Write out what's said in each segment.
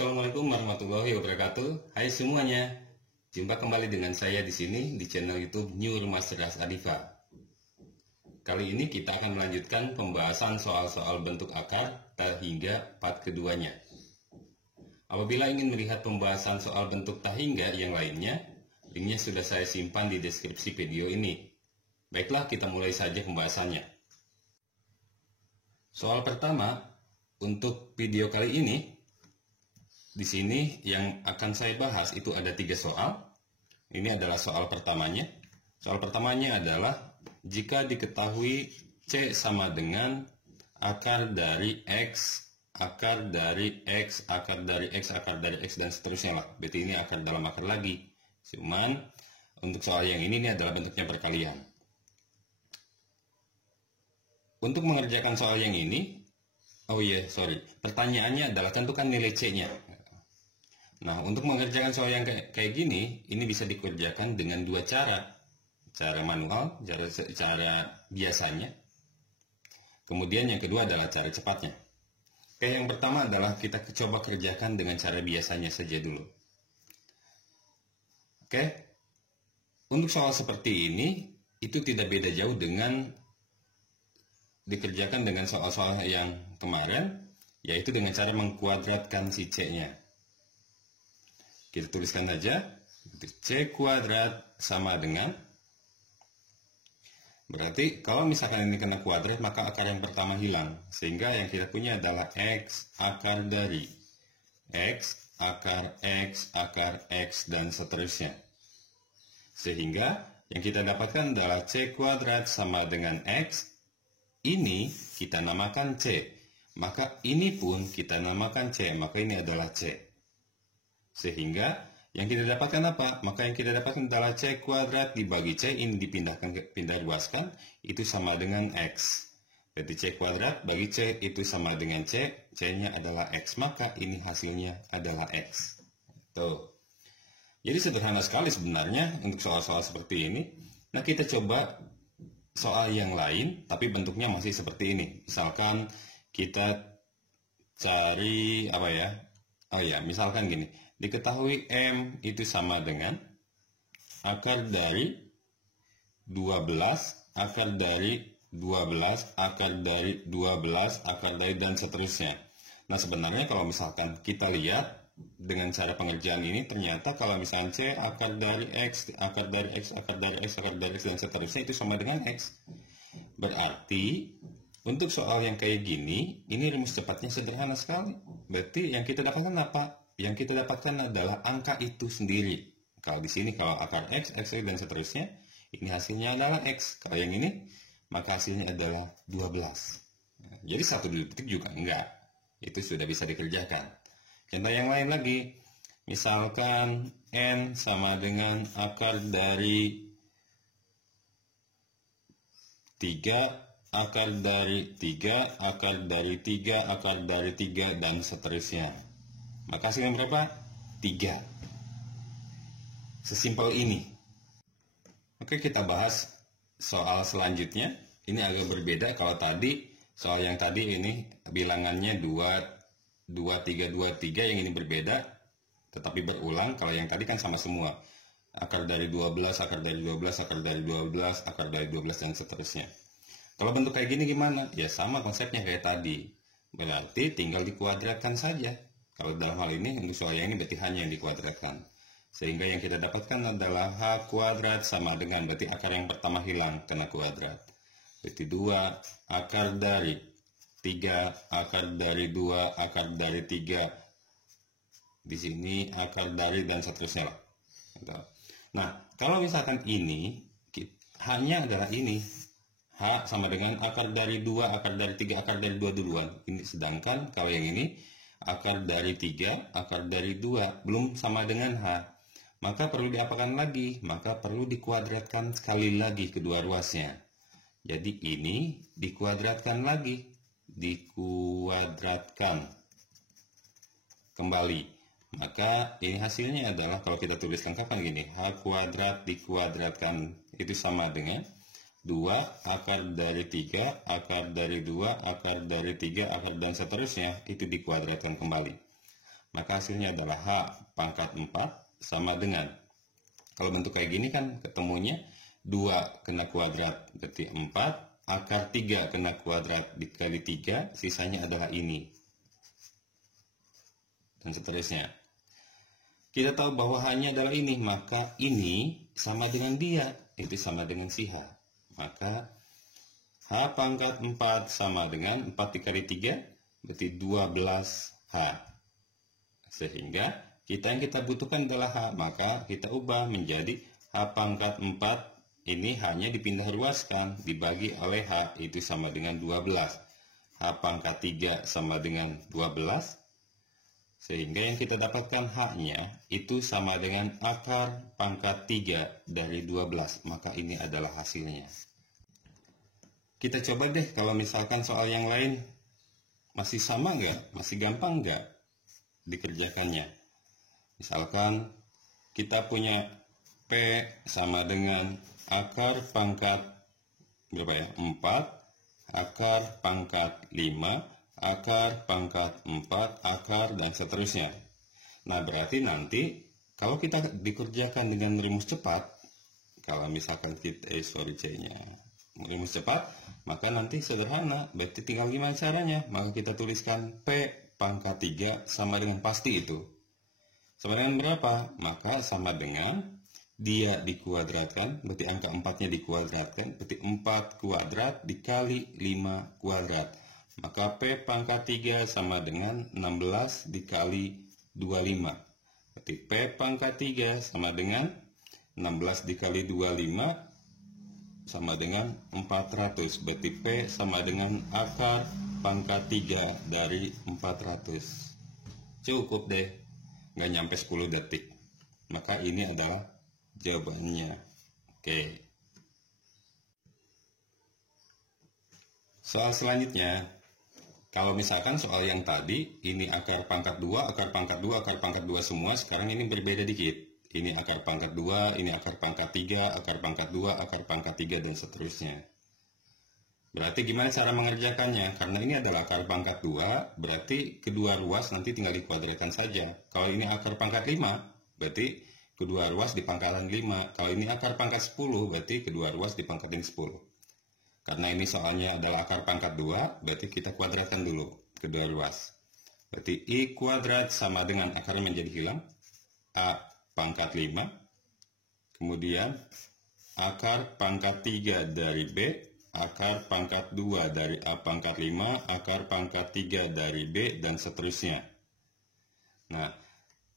Assalamualaikum warahmatullahi wabarakatuh. Hai semuanya, jumpa kembali dengan saya di sini di channel YouTube New Rumah Cerdas Adifa. Kali ini kita akan melanjutkan pembahasan soal-soal bentuk akar hingga part keduanya. Apabila ingin melihat pembahasan soal bentuk hingga yang lainnya, linknya sudah saya simpan di deskripsi video ini. Baiklah, kita mulai saja pembahasannya. Soal pertama untuk video kali ini. Di sini yang akan saya bahas itu ada 3 soal. Ini adalah soal pertamanya. Soal pertamanya adalah jika diketahui C sama dengan akar dari X, akar dari X, akar dari X, akar dari X, dan seterusnya lah. Berarti ini akar dalam akar lagi. Cuman untuk soal yang ini adalah bentuknya perkalian. Untuk mengerjakan soal yang ini, pertanyaannya adalah tentukan nilai C-nya. Nah, untuk mengerjakan soal yang kayak gini, ini bisa dikerjakan dengan 2 cara. Cara manual, cara biasanya. Kemudian yang kedua adalah cara cepatnya. Oke, yang pertama adalah kita coba kerjakan dengan cara biasanya saja dulu. Oke, untuk soal seperti ini, itu tidak beda jauh dengan dikerjakan dengan soal-soal yang kemarin, yaitu dengan cara mengkuadratkan si C-nya. Kita tuliskan saja, C kuadrat sama dengan, berarti kalau misalkan ini kena kuadrat, maka akar yang pertama hilang. Sehingga yang kita punya adalah X akar dari X, akar X, akar X, dan seterusnya. Sehingga yang kita dapatkan adalah C kuadrat sama dengan X. Ini kita namakan C. Maka ini pun kita namakan C. Maka ini adalah C. Sehingga yang kita dapatkan apa? Maka yang kita dapatkan adalah C kuadrat dibagi C, ini pindah ruaskan, itu sama dengan X. Berarti C kuadrat bagi C itu sama dengan C, C-nya adalah X. Maka ini hasilnya adalah X. Tuh. Jadi sederhana sekali sebenarnya untuk soal-soal seperti ini. Nah, kita coba soal yang lain, tapi bentuknya masih seperti ini. Misalkan kita cari apa ya? Misalkan gini. Diketahui M itu sama dengan akar dari 12, akar dari 12, akar dari 12, akar dari, dan seterusnya. Nah, sebenarnya kalau misalkan kita lihat dengan cara pengerjaan ini, ternyata kalau misalkan C akar dari X, akar dari X, akar dari X, akar dari X, dan seterusnya itu sama dengan X. Berarti untuk soal yang kayak gini, ini rumus cepatnya sederhana sekali. Berarti yang kita dapatkan apa? Yang kita dapatkan adalah angka itu sendiri. Kalau di sini kalau akar X, X, dan seterusnya, ini hasilnya adalah X. Kalau yang ini, maka hasilnya adalah 12. Jadi 1 detik juga enggak. Itu sudah bisa dikerjakan. Contoh yang lain lagi. Misalkan N sama dengan akar dari 3, akar dari 3, akar dari 3, akar dari 3, dan seterusnya. Maka hasilnya berapa? 3. Sesimpel ini. Oke, kita bahas soal selanjutnya. Ini agak berbeda. Kalau tadi, soal yang tadi ini bilangannya 2, 2, 3, 2, 3. Yang ini berbeda, tetapi berulang. Kalau yang tadi kan sama semua. Akar dari 12, akar dari 12, akar dari 12, akar dari 12, dan seterusnya. Kalau bentuk kayak gini gimana? Ya sama konsepnya kayak tadi. Berarti tinggal dikuadratkan saja. Kalau dalam hal ini, untuk soal yang ini berarti hanya yang dikuadratkan. Sehingga yang kita dapatkan adalah H kuadrat sama dengan, berarti akar yang pertama hilang karena kuadrat. Berarti 2 akar dari 3, akar dari 2, akar dari 3. Di sini akar dari, dan seterusnya lah. Nah, kalau misalkan ini, hanya adalah ini. H sama dengan akar dari 2, akar dari 3, akar dari 2 duluan. Ini sedangkan kalau yang ini, akar dari 3, akar dari 2, belum sama dengan H. Maka perlu diapakan lagi? Maka perlu dikuadratkan sekali lagi kedua ruasnya. Jadi ini dikuadratkan lagi. Dikuadratkan kembali. Maka ini hasilnya adalah, kalau kita tuliskan kapan gini, H kuadrat dikuadratkan itu sama dengan 2 akar dari 3, akar dari 2, akar dari 3, akar dan seterusnya, itu dikuadratkan kembali. maka hasilnya adalah H pangkat 4 sama dengan, kalau bentuk kayak gini kan ketemunya 2 kena kuadrat berarti 4, akar 3 kena kuadrat dikali 3, sisanya adalah ini. Dan seterusnya. Kita tahu bahwa H-nya adalah ini, maka ini sama dengan dia, itu sama dengan si H. Maka H pangkat 4 sama dengan 4 dikali 3, berarti 12H. Sehingga yang kita butuhkan adalah H, maka kita ubah menjadi H pangkat 4, ini H-nya dipindah ruaskan, dibagi oleh H, itu sama dengan 12. H pangkat 3 sama dengan 12, sehingga yang kita dapatkan H-nya itu sama dengan akar pangkat 3 dari 12, maka ini adalah hasilnya. Kita coba deh kalau misalkan soal yang lain masih sama nggak? Masih gampang nggak dikerjakannya? Misalkan kita punya P sama dengan akar pangkat berapa ya? 4, akar pangkat 5, akar pangkat 4, akar, dan seterusnya. Nah, berarti nanti kalau kita dikerjakan dengan rumus cepat, kalau misalkan kita C-nya rumus cepat, maka nanti sederhana, berarti tinggal gimana caranya? Maka kita tuliskan P pangkat 3 sama dengan pasti itu. Sama dengan berapa? Maka sama dengan dia dikuadratkan, berarti angka 4-nya dikuadratkan, berarti 4 kuadrat dikali 5 kuadrat. Maka P pangkat 3 sama dengan 16 dikali 25. Berarti P pangkat 3 sama dengan 16 dikali 25 sama dengan 400. Berarti P sama dengan akar pangkat 3 dari 400. Cukup deh, nggak nyampe 10 detik. Maka ini adalah jawabannya. Oke. Soal selanjutnya. Kalau misalkan soal yang tadi, ini akar pangkat 2, akar pangkat 2, akar pangkat 2 semua, sekarang ini berbeda dikit. Ini akar pangkat 2, ini akar pangkat 3, akar pangkat 2, akar pangkat 3, dan seterusnya. Berarti gimana cara mengerjakannya? Karena ini adalah akar pangkat 2, berarti kedua ruas nanti tinggal dikuadratkan saja. Kalau ini akar pangkat 5, berarti kedua ruas dipangkatkan 5. Kalau ini akar pangkat 10, berarti kedua ruas dipangkatin 10. Karena ini soalnya adalah akar pangkat 2, berarti kita kuadratkan dulu kedua ruas. Berarti I kuadrat sama dengan akarnya menjadi hilang, A pangkat 5, kemudian akar pangkat 3 dari B, akar pangkat 2 dari A pangkat 5, akar pangkat 3 dari B, dan seterusnya. Nah,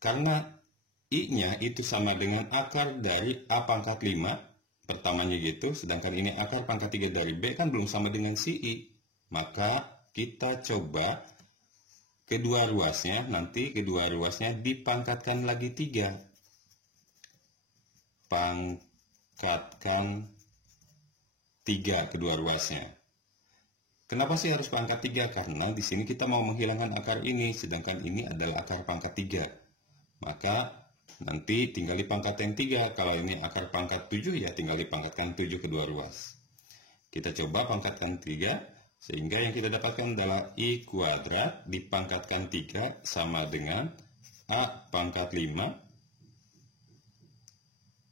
karena I-nya itu sama dengan akar dari A pangkat 5, pertamanya gitu, sedangkan ini akar pangkat 3 dari B kan belum sama dengan si I. Maka kita coba kedua ruasnya, nanti kedua ruasnya dipangkatkan lagi 3. Pangkatkan 3 kedua ruasnya. Kenapa sih harus pangkat 3? Karena di sini kita mau menghilangkan akar ini, sedangkan ini adalah akar pangkat 3. Maka nanti tinggal dipangkatkan 3. Kalau ini akar pangkat 7, ya tinggal dipangkatkan 7 kedua ruas. Kita coba pangkatkan 3, sehingga yang kita dapatkan adalah I kuadrat dipangkatkan 3 sama dengan A pangkat 5,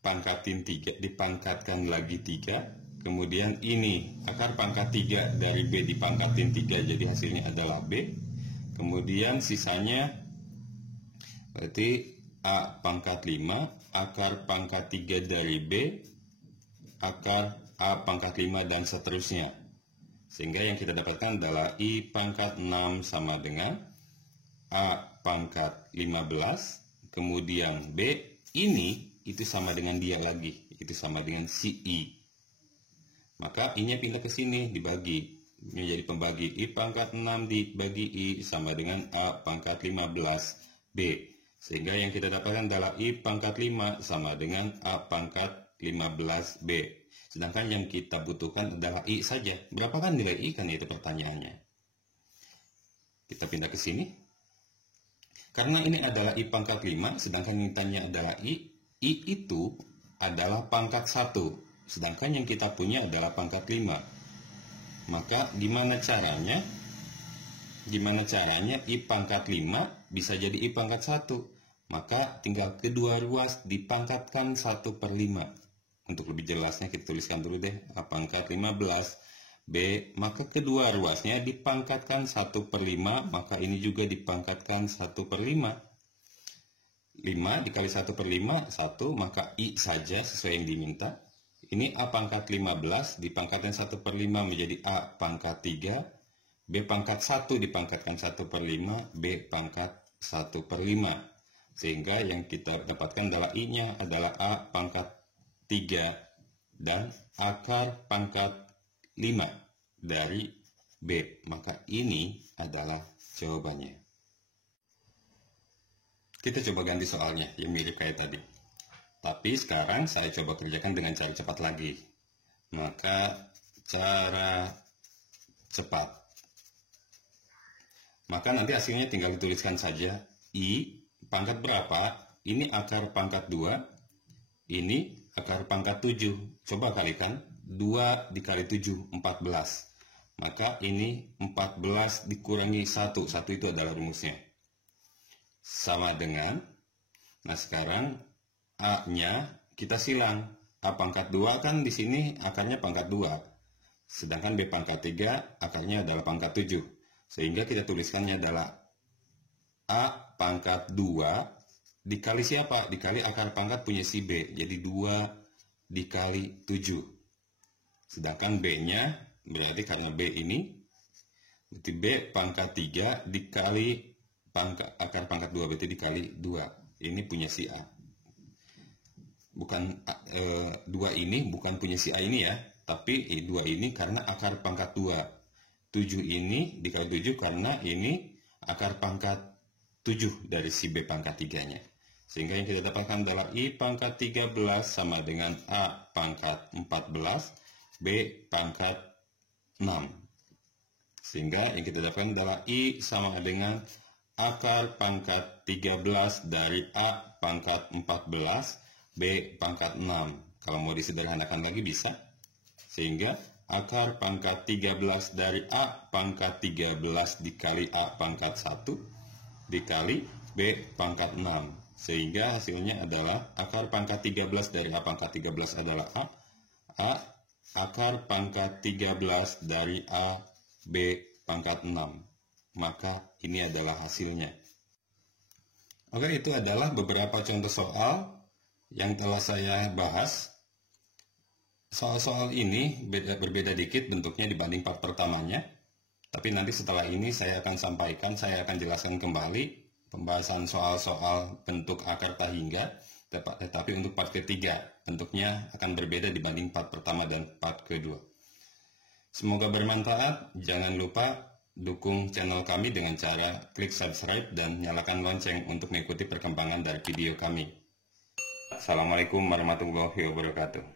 pangkatin 3, dipangkatkan lagi 3, kemudian ini akar pangkat 3 dari B dipangkatin 3, jadi hasilnya adalah B. Kemudian sisanya berarti A pangkat 5, akar pangkat 3 dari B, akar A pangkat 5, dan seterusnya. Sehingga yang kita dapatkan adalah I pangkat 6 sama dengan A pangkat 15, kemudian B, ini itu sama dengan dia lagi, itu sama dengan si I. Maka I-nya pindah ke sini, dibagi, menjadi pembagi. I pangkat 6 dibagi I sama dengan A pangkat 15 B. Sehingga yang kita dapatkan adalah I pangkat 5 sama dengan A pangkat 15B. Sedangkan yang kita butuhkan adalah I saja. Berapa kan nilai I kan itu pertanyaannya. Kita pindah ke sini. Karena ini adalah I pangkat 5, sedangkan yang ditanya adalah I itu adalah pangkat 1. Sedangkan yang kita punya adalah pangkat 5. Maka gimana caranya? I pangkat 5 bisa jadi I pangkat 1. Maka tinggal kedua ruas dipangkatkan 1/5. Untuk lebih jelasnya kita tuliskan dulu deh. A pangkat 15 B, maka kedua ruasnya dipangkatkan 1/5, maka ini juga dipangkatkan 1/5. 5 dikali 1/5, 1, maka I saja sesuai yang diminta. Ini A pangkat 15 dipangkatkan 1/5 menjadi A pangkat 3, B pangkat 1 dipangkatkan 1/5, B pangkat 1/5. Sehingga yang kita dapatkan adalah I-nya adalah A pangkat 3 dan akar pangkat 5 dari B. Maka ini adalah jawabannya. Kita coba ganti soalnya yang mirip kayak tadi. Tapi sekarang saya coba kerjakan dengan cara cepat lagi. Maka cara cepat. Maka nanti hasilnya tinggal dituliskan saja. I pangkat berapa? Ini akar pangkat 2. Ini akar pangkat 7. Coba kalikan. 2 dikali 7, 14. Maka ini 14 dikurangi 1. 1 itu adalah rumusnya. Sama dengan, nah sekarang A-nya kita silang. A pangkat 2 kan di sini akarnya pangkat 2. Sedangkan B pangkat 3 akarnya adalah pangkat 7. Sehingga kita tuliskannya adalah A pangkat 2 dikali siapa? Dikali akar pangkat punya si B. Jadi 2 dikali 7. Sedangkan B-nya berarti karena B ini, berarti B pangkat 3 dikali akar pangkat 2, berarti dikali 2. Ini punya si A. Bukan 2 ini bukan punya si A ini ya, tapi 2 ini karena akar pangkat 2. 7 ini dikali 7 karena ini akar pangkat 7 dari si B pangkat 3-nya. Sehingga yang kita dapatkan adalah I pangkat 13 sama dengan A pangkat 14, B pangkat 6. Sehingga yang kita dapatkan adalah I sama dengan akar pangkat 13 dari A pangkat 14, B pangkat 6. Kalau mau disederhanakan lagi bisa. Sehingga akar pangkat 13 dari A pangkat 13 dikali A pangkat 1 dikali B pangkat 6. Sehingga hasilnya adalah akar pangkat 13 dari A pangkat 13 adalah A akar pangkat 13 dari A B pangkat 6. Maka ini adalah hasilnya. Oke, itu adalah beberapa contoh soal yang telah saya bahas. Soal-soal ini berbeda dikit bentuknya dibanding part pertamanya. Tapi nanti setelah ini saya akan jelaskan kembali pembahasan soal-soal bentuk akar tak hingga. Tetapi untuk part ketiga bentuknya akan berbeda dibanding part pertama dan part kedua. Semoga bermanfaat. Jangan lupa dukung channel kami dengan cara klik subscribe dan nyalakan lonceng untuk mengikuti perkembangan dari video kami. Assalamualaikum warahmatullahi wabarakatuh.